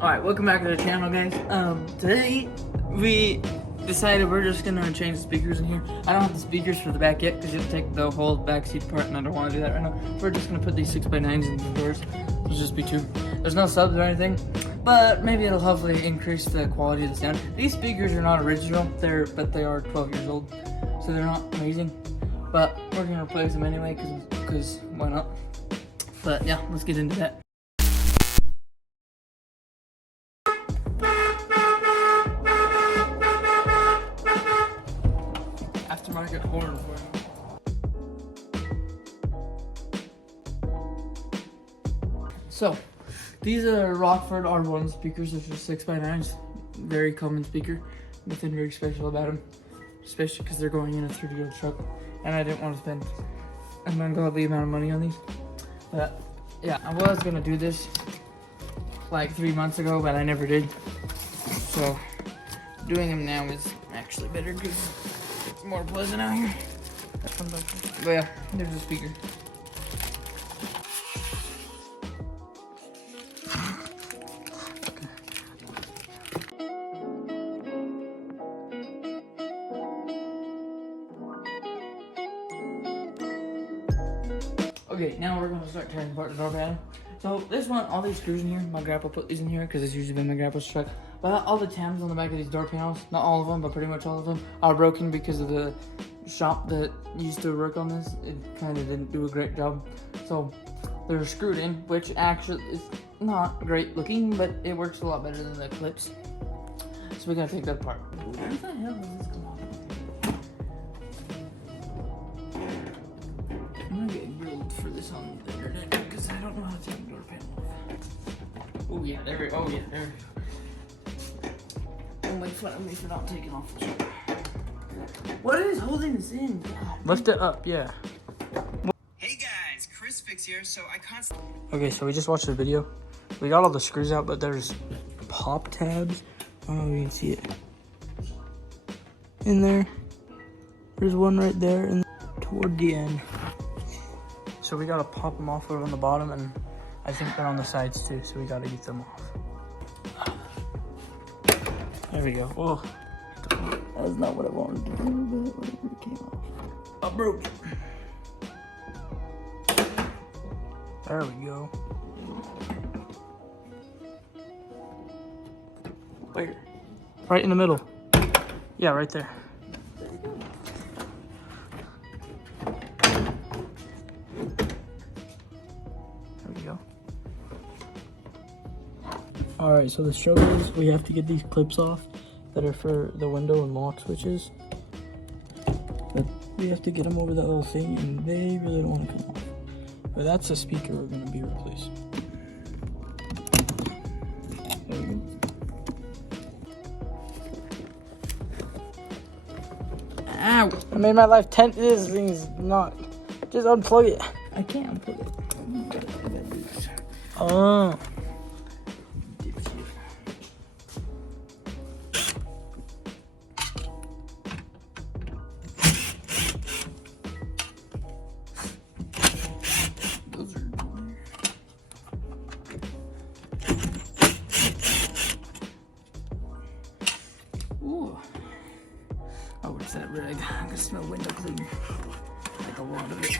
Alright, welcome back to the channel, guys. Today we decided we're just gonna change the speakers in here. I don't have the speakers for the back yet because it'll take the whole back seat apart and I don't want to do that right now. We're just gonna put these 6x9s in the doors. It'll just be two. There's no subs or anything, but maybe it'll hopefully increase the quality of the sound. These speakers are not original, but they are 12 years old, so they're not amazing. But we're gonna replace them anyway because why not? But yeah, let's get into that. Aftermarket horn for you. So, these are Rockford R1 speakers. They're just 6x9s. Very common speaker. Nothing very special about them, especially because they're going in a 30-year-old truck, and I didn't want to spend an ungodly amount of money on these. But yeah, I was gonna do this like 3 months ago, but I never did. So doing them now is actually better because it's more pleasant out here. But yeah, there's a speaker. Okay, now we're gonna start tearing apart the door panel. So this one, all these screws in here, my grandpa put these in here because it's usually been my grandpa's truck. But all the tabs on the back of these door panels, not all of them, but pretty much all of them, are broken because of the shop that used to work on this. It kind of didn't do a great job. So they're screwed in, which actually is not great looking, but it works a lot better than the clips. So we gotta take that apart. Where the hell does this come off? I'm gonna get grilled for this on the internet because I don't know how to take the door panel off. Oh yeah, there we go. Oh yeah, there we go. Don't make fun of me for not taking off the shirt. What is holding this in? God. Lift it up, yeah. Hey guys, Chris Fix here. So I constantly. Okay, so we just watched the video. We got all the screws out, but there's pop tabs. I don't know if you can see it. In there. There's one right there and toward the end. So we gotta pop them off over on the bottom, and I think they're on the sides too, so we gotta get them off. There we go. Whoa. That's not what I wanted to do, but whatever, it came off. I broke it. There we go. Where? Right in the middle. Yeah, right there. There you go. There we go. Alright, so the struggle is we have to get these clips off that are for the window and lock switches. But we have to get them over that little thing, and they really don't want to come off. But that's the speaker we're going to be replacing. There we go. Ow! I made my life 10. This thing is not. Just unplug it. I can't unplug it. Oh. Ooh. Oh, what's that rig? I can smell window cleaner. Like a lot of it.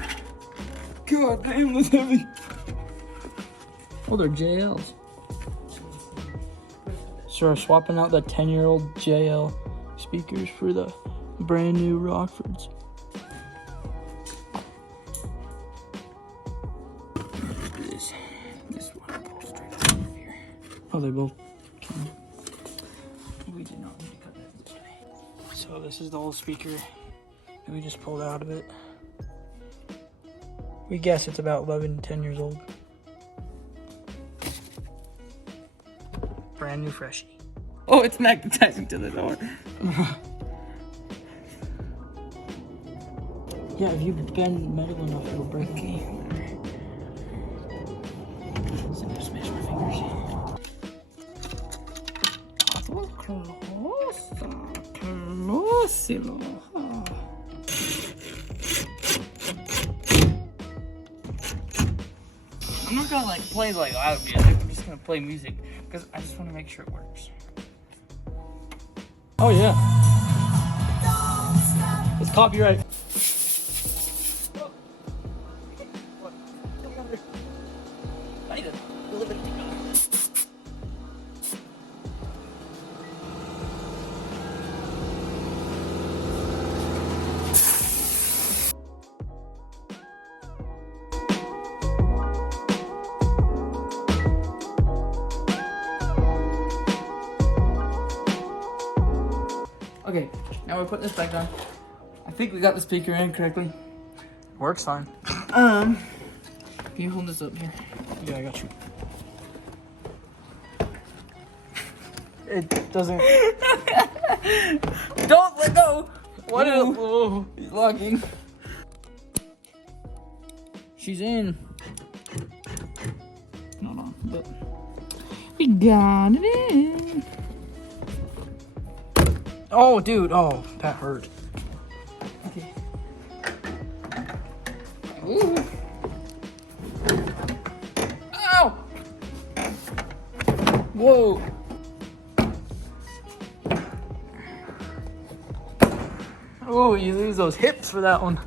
God damn, that's heavy. Oh, they're JLs. So we're swapping out the 10-year-old JL speakers for the brand new Rockfords. This one pulls straight out of here. Oh, they both can. We did not need to cut that this way. So this is the old speaker that we just pulled out of it. We guess it's about 11 to 10 years old. Brand new freshie. Oh, it's magnetizing to the door. Yeah, if you bend metal enough, it'll break. Okay. So I'm gonna smash my fingers. I'm not gonna like play like loud music. I'm just gonna play music because I just want to make sure it works. Oh yeah. It's copyright. I need a little bit of technology. Okay, now we put this back on. I think we got the speaker in correctly. Works fine. Can you hold this up here? Yeah, I got you. It doesn't. Don't let go! What is? Ooh, he's locking. She's in. Not on, but we got it in. Oh, dude. Oh, that hurt. Okay. Ooh. Ow! Whoa. Oh, you lose those hips for that one.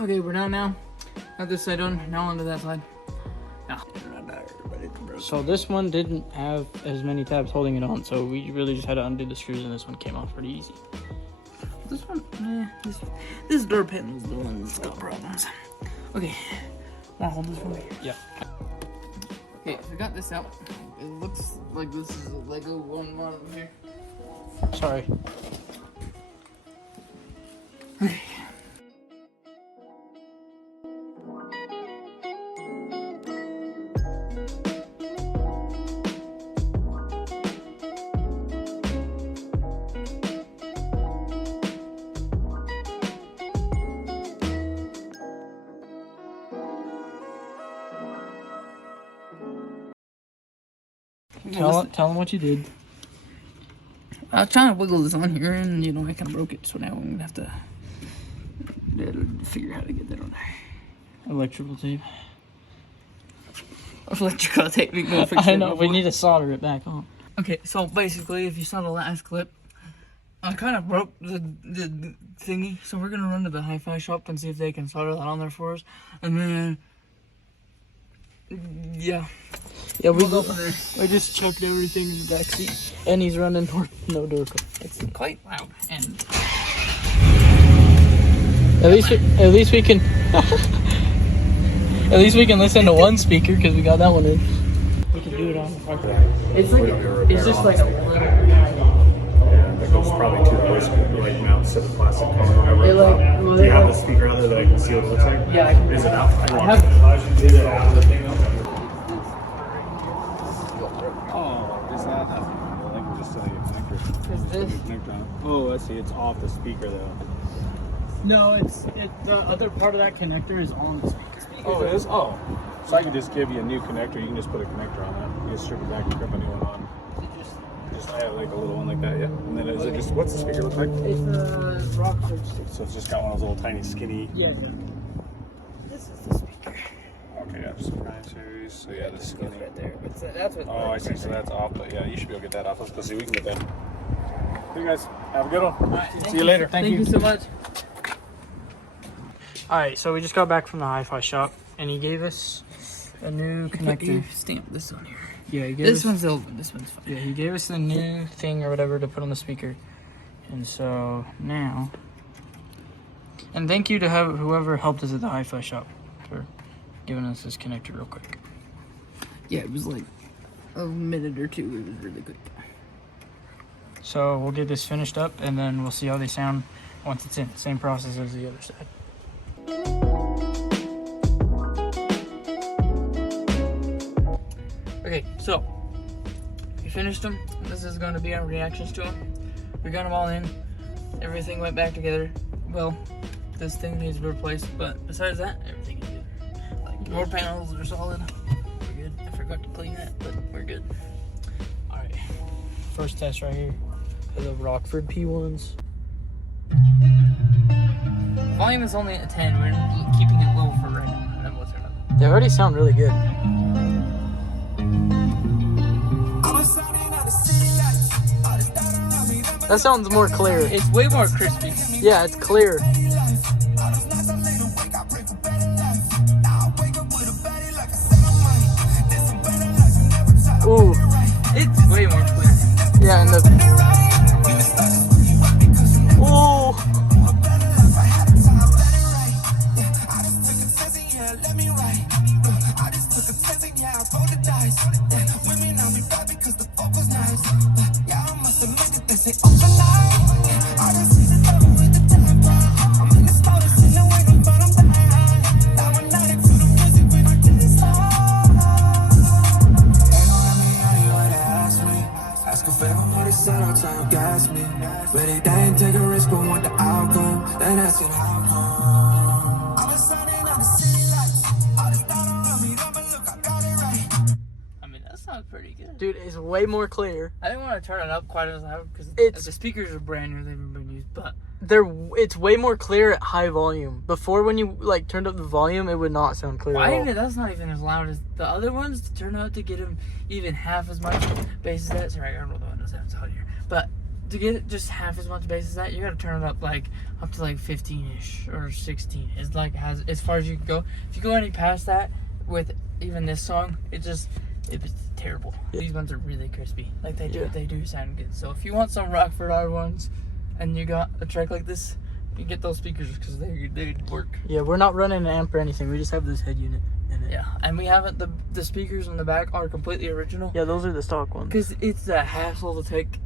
Okay, we're done now. Got this side done. Now onto that side. Now. So this one didn't have as many tabs holding it on, so we really just had to undo the screws, and this one came off pretty easy. This one, this door panel is the one that's got problems. Okay, wanna hold this one here? Yeah. Okay, I got this out. It looks like this is a Lego one model here. Sorry. Okay. Tell them what you did. I was trying to wiggle this on here, and you know I kind of broke it. So now I'm gonna have to figure out how to get that on there. Electrical tape. Electrical tape. I know. We need to solder it back on. Okay, so basically, if you saw the last clip, I kind of broke the thingy. So we're gonna run to the hi-fi shop and see if they can solder that on there for us, and then yeah. Yeah, We'll go from there. I just chucked everything in the back seat, and he's running toward no door. It's quite loud, and at least we can at least we can listen to one speaker because we got that one in. We can do it on the park. it's like it's just like a little. That goes probably to those like mounts of the plastic cover or whatever. Do you have the speaker out there that I can see what it looks like? Yeah, I can. Is it out? I have. Oh, does that have like just a connector? Is this? Oh, I see. It's off the speaker though. No, the other part of that connector is on the speaker. Oh, it is? Oh. So I can just give you a new connector. You can just put a connector on that. You just strip it back and grip a new one on. Just like a little one like that, yeah. And then is it just, what's the speaker look like? It's a rockford. So it's just got one of those little tiny skinny. Yeah. This is the speaker. Okay, yeah, just Prime Series. So yeah, the skinny. Right there. That's what. Oh, I see. So that's off, but yeah, you should be able to get that off. Let's go see. We can get that. Hey guys, have a good one. Right, see you later. Thank you so much. Alright, so we just got back from the hi-fi shop, and he gave us a new connector. Stamp this on here. Yeah, he gave This us, one's open. This one's fine. yeah, he gave us the new thing or whatever to put on the speaker. And so now, and thank you to whoever helped us at the hi-fi shop for giving us this connector real quick. Yeah, it was like a minute or two. It was really quick. So we'll get this finished up, and then we'll see how they sound once it's in. Same process as the other side. Okay, so we finished them. This is going to be our reactions to them. We got them all in. Everything went back together. Well, this thing needs to be replaced, but besides that, everything is good. Like, door panels are solid. forgot to clean that, but we're good. All right, first test right here for the Rockford P1s. Volume is only at 10. We're keeping it low for right now. And then we'll turn it up. They already sound really good. That sounds more clear. It's way more crispy. Yeah, it's clear. Ooh. It's way more clear. Yeah, and the... Ooh. Really, they ain't take a risk, but want the outcome. Then asking how come. I've been signing on the city lights. All this down around me, don't look, I got it right. I mean, that sounds pretty good. Dude, it's way more clear. I didn't want to turn it up quite as loud because the speakers are brand new. They've never been used, but It's way more clear at high volume. Before, when you like turned up the volume, it would not sound clear at all. that's not even as loud as the other ones. To turn out to get them even half as much bass as that. Sorry, I rolled the windows down, it's hot here. But to get it just half as much bass as that, you gotta turn it up up to 15-ish or 16. It's as far as you can go. If you go any past that with even this song, it's terrible. Yeah. These ones are really crispy. They do sound good. So if you want some Rockford R1s and you got a track like this, you get those speakers because they work. Yeah, we're not running an amp or anything. We just have this head unit in it. Yeah, and we haven't the speakers in the back are completely original. Yeah, those are the stock ones. Because it's a hassle to fix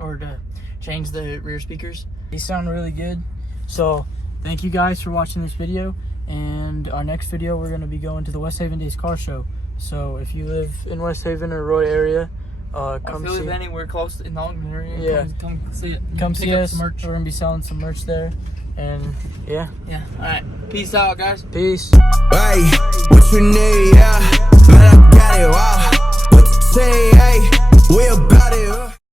or to change the rear speakers. They sound really good. So thank you guys for watching this video. And our next video, we're going to be going to the West Haven Days car show. So if you live in West Haven or Roy area, come if you see live it. anywhere close in the Ogden area, Yeah. come see it. Come Pick see up us. some merch. We're going to be selling some merch there. And yeah. Yeah. All right. Peace out, guys. Peace. Hey, what you need, yeah? Man, I got it, wow. What you say, hey? We about it,